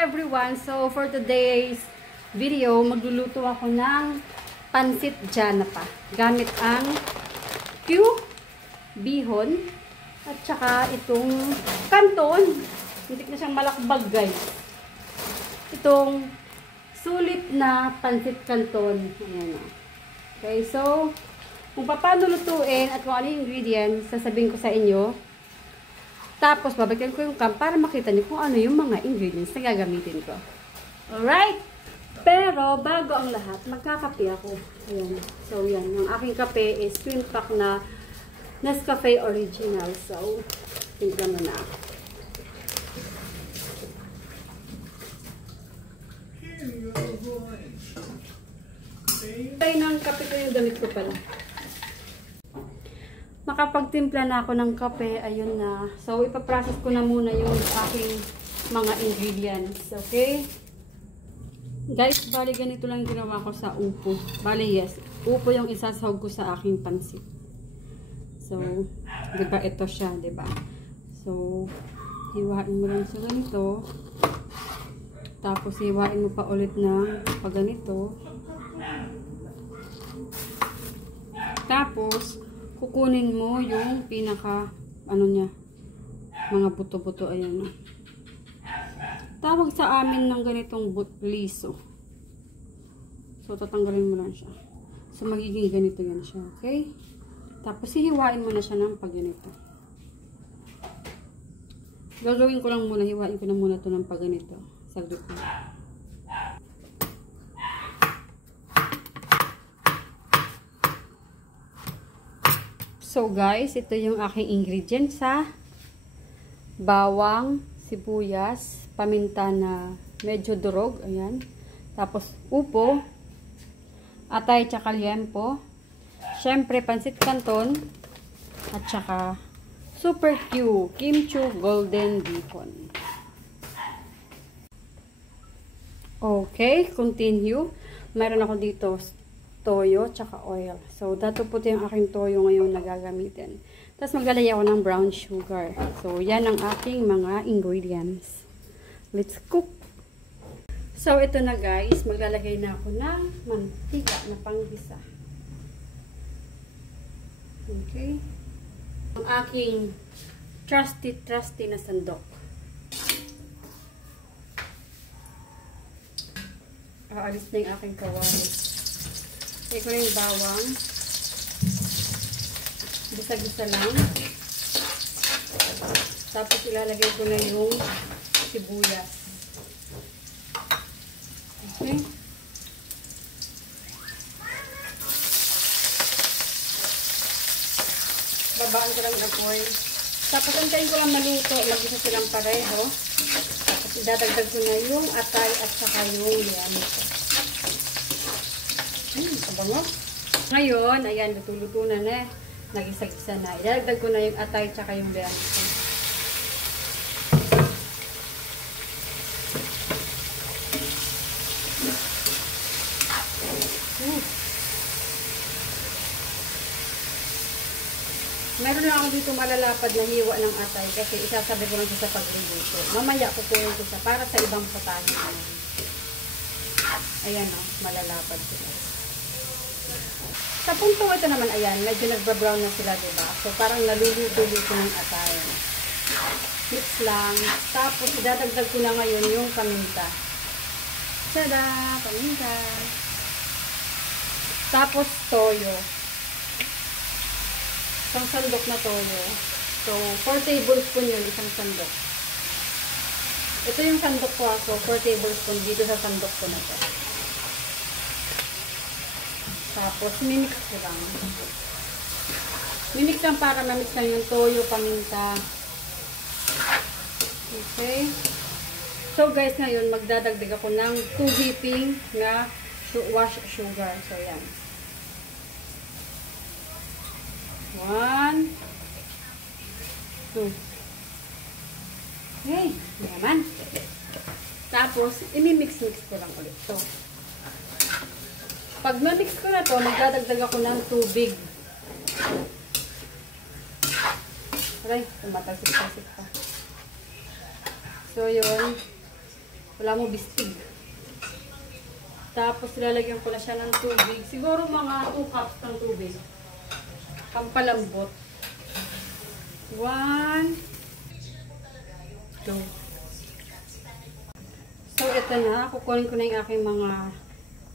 everyone! So, for today's video, magluluto ako ng pansit janapa. Gamit ang bihon at saka itong kanton. Hindi na siyang malakbag, guys. Itong sulit na pansit kanton. Ayan o. Okay, so, kung paano lutuin at kung ano yung ingredients, sasabihin ko sa inyo. Tapos, babagyan ko yung cam para makita niyo kung ano yung mga ingredients na gagamitin ko. Alright? Pero, bago ang lahat, magkakape ako. Ayan. So, yan. Yung aking kape is twin pack na Nescafe Original. So, timpla mo na ako. Tayo ng kape ko yung damit ko pala. Makapagtimpla na ako ng kape, ayun na. So, ipaprocess ko na muna yung aking mga ingredients, okay? Guys, bali ganito lang ginawa ko sa upo. Bali, yes. Upo yung isasahog ko sa aking pansit. So, diba ito siya, diba? So, hiwain mo lang sa ganito. Tapos, hiwain mo pa ulit ng paganito. Tapos, kukunin mo yung pinaka, ano niya, mga buto-buto, ayan. Tawag sa amin ng ganitong liso. So, tatanggalin mo lang siya. So, magiging ganito yan siya, okay? Tapos, hihiwain mo na siya ng pag ganito. Gagawin ko lang muna, hiwain ko na muna ito ng pag ganito. Saglit mo. So guys, ito yung aking ingredients sa bawang, sibuyas, paminta na medyo durog, ayan. Tapos upo, atay tsaka liempo, syempre pansit canton, at saka super Q, kimchi golden bacon. Okay, continue. Meron ako dito toyo, tsaka oil. So, dato po yung aking toyo ngayon na gagamitin. Tapos, maglalagay ako ng brown sugar. So, yan ang aking mga ingredients. Let's cook! So, ito na guys. Maglalagay na ako ng mantika na panggisa. Okay. Ang aking trusty na sandok. Aalis na yung aking kawali. Ito ko yung bawang. Gisa-gisa lang. Tapos ilalagay ko na yung sibuyas. Okay. Babaan ko lang ng apoy. Tapos antayin ko lang maluto. Mag-isa silang pareho. Tapos idadagdag ko na yung atay at saka yung liano ko. Kabango. Ngayon, ayan, luto-luto na na. Nag-isa-gisa na. Idadagdag ko na yung atay tsaka yung liano ko. Meron lang ako dito malalapad na hiwa ng atay kasi isasabi ko lang siya sa pagluluto. Mamaya kukunin ko siya para sa ibang putahe. Ayan o, malalapad sila. Sa punto ito naman, ayan, medyo nagbabrown na sila, diba? So, parang naluluto-luto ng atay. Mix lang. Tapos, idadagdag ko na ngayon yung paminta. Tada! Paminta! Tapos, toyo. Isang sandok na toyo. So, 4 tablespoon yun, isang sandok. Ito yung sandok ko, so 4 tablespoon dito sa sandok ko na to. Tapos, mimix ko lang. Mimix lang para mamix lang yung toyo, paminta. Okay. So, guys, ngayon, magdadagdag ako ng 2 heaping na wash sugar. So, yan. 1, 2. Okay. Yaman. Tapos, imimix-mix ko lang ulit. So, pag na-mix ko na to, magdadagdag ako ng tubig. Aray, tumatasik-tasik pa. So, yun. Wala mo bistig. Tapos lalagyan ko na siya ng tubig. Siguro mga 2 cups ng tubig. Pampalambot. 1, 2. So, ito na. Kukunin ko na yung aking mga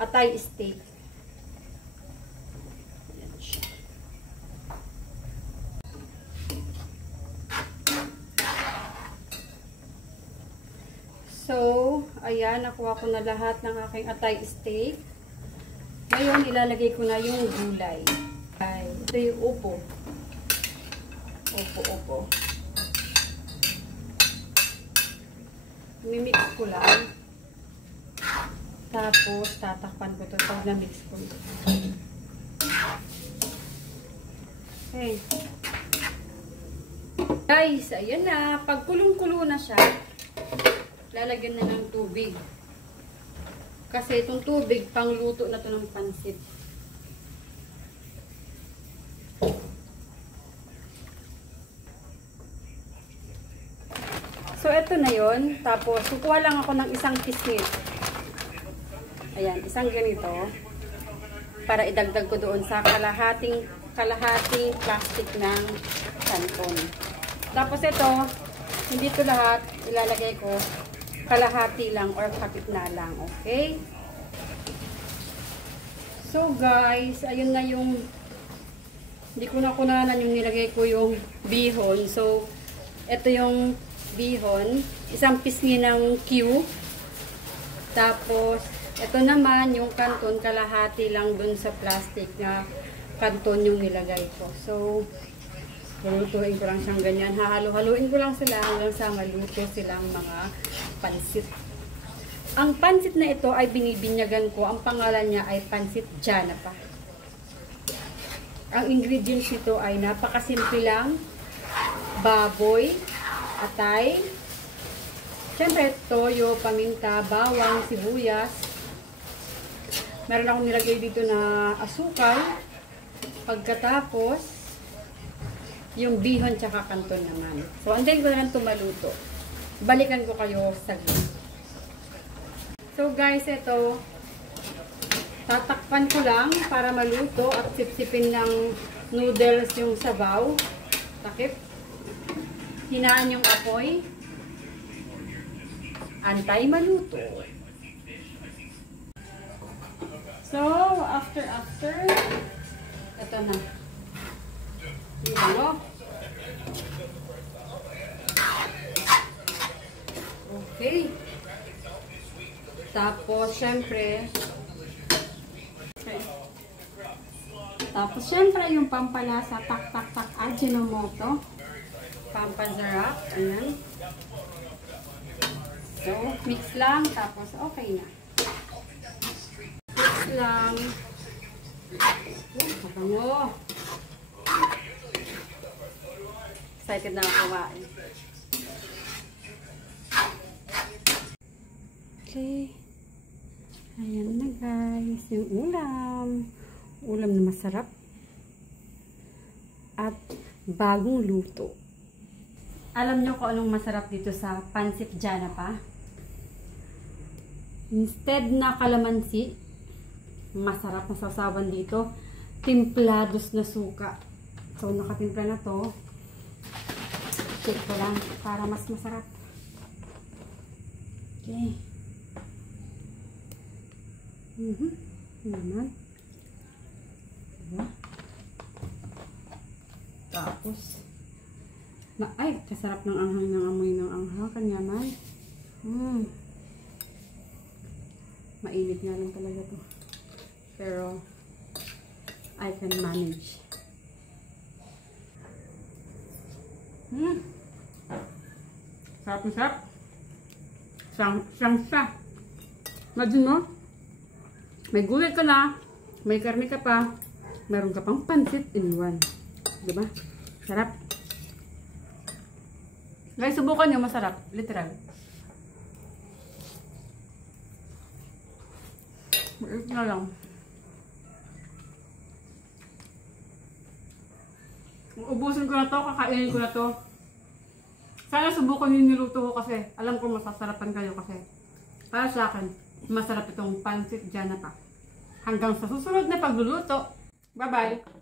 atay steak. Ayan siya. So, ayan. Nakuha ko na lahat ng aking atay steak. Ngayon, ilalagay ko na yung gulay. Ito yung upo. Upo. Mimix ko lang. Tapos, tatakpan ko ito pag na-mix ko. Okay. Guys, ayan na. Pag kulong-kulo na siya, lalagyan na ng tubig. Kasi itong tubig, pangluto na ito ng pansit. So, ito na yon. Tapos, kukuha lang ako ng isang pisnit. Ayan, isang ganito. Para idagdag ko doon sa kalahating plastic ng kanton. Tapos, ito, hindi ito lahat. Ilalagay ko kalahati lang or kapit na lang. Okay? So, guys, ayun na yung hindi ko na kunanan yung nilagay ko yung bihon. So, ito yung bihon, isang pisngi ng Q. Tapos, ito naman yung kanton, kalahati lang dun sa plastic na kanton yung nilagay ko. So, lulutuin ko lang siyang ganyan. Hahalo-haluin ko lang sila hanggang sa maluto silang mga pansit. Ang pansit na ito ay binibinyagan ko. Ang pangalan niya ay pansit Janapa. Ang ingredients nito ay napakasimple lang. Baboy, atay, syempre toyo, paminta, bawang, sibuyas. Meron akong nilagay dito na asukal. Pagkatapos, yung bihon tsaka kanton naman. So, antayin ko na lang tumaluto. Balikan ko kayo saglit. So, guys, ito, tatakpan ko lang para maluto at sipsipin ng noodles yung sabaw. Takip. Hinaan yung apoy. Antay maluto. So, after, ito na. Yung ano? Okay. Tapos, syempre, yung pampalasa, tak, Ajinomoto. Pampasarap. Ayan. So, mix lang. Tapos, okay na. Mix lang. Mabango. Excited na ako kumain. Okay. Ayan na guys. Yung ulam. Ulam na masarap. At bagong luto. Alam nyo kung anong masarap dito sa pansit Janapa? Instead na kalamansi, masarap na sasawan dito, timplados na suka. So, nakatimpla na to. Check ko lang para mas masarap. Okay. Naman. Diba? Tapos, ay, kasarap ng anghang ng amoy ng anghang. Kanya man. Mainit nga lang talaga to. Pero, I can manage. Sarap na sarap. Siyang siya. Imagine mo, may gulay ka na, may karne ka pa, meron ka pang pansit in one. Diba? Sarap. Guys, subukan nyo, masarap. Literal. Mait na lang. Ubusin ko na to, kakainin ko na to. Sana subukan nyo niluto ko kasi alam ko masasarapan kayo kasi Para sa akin, masarap itong pansit dyan na pa. Hanggang sa susunod na pagluluto. Bye-bye!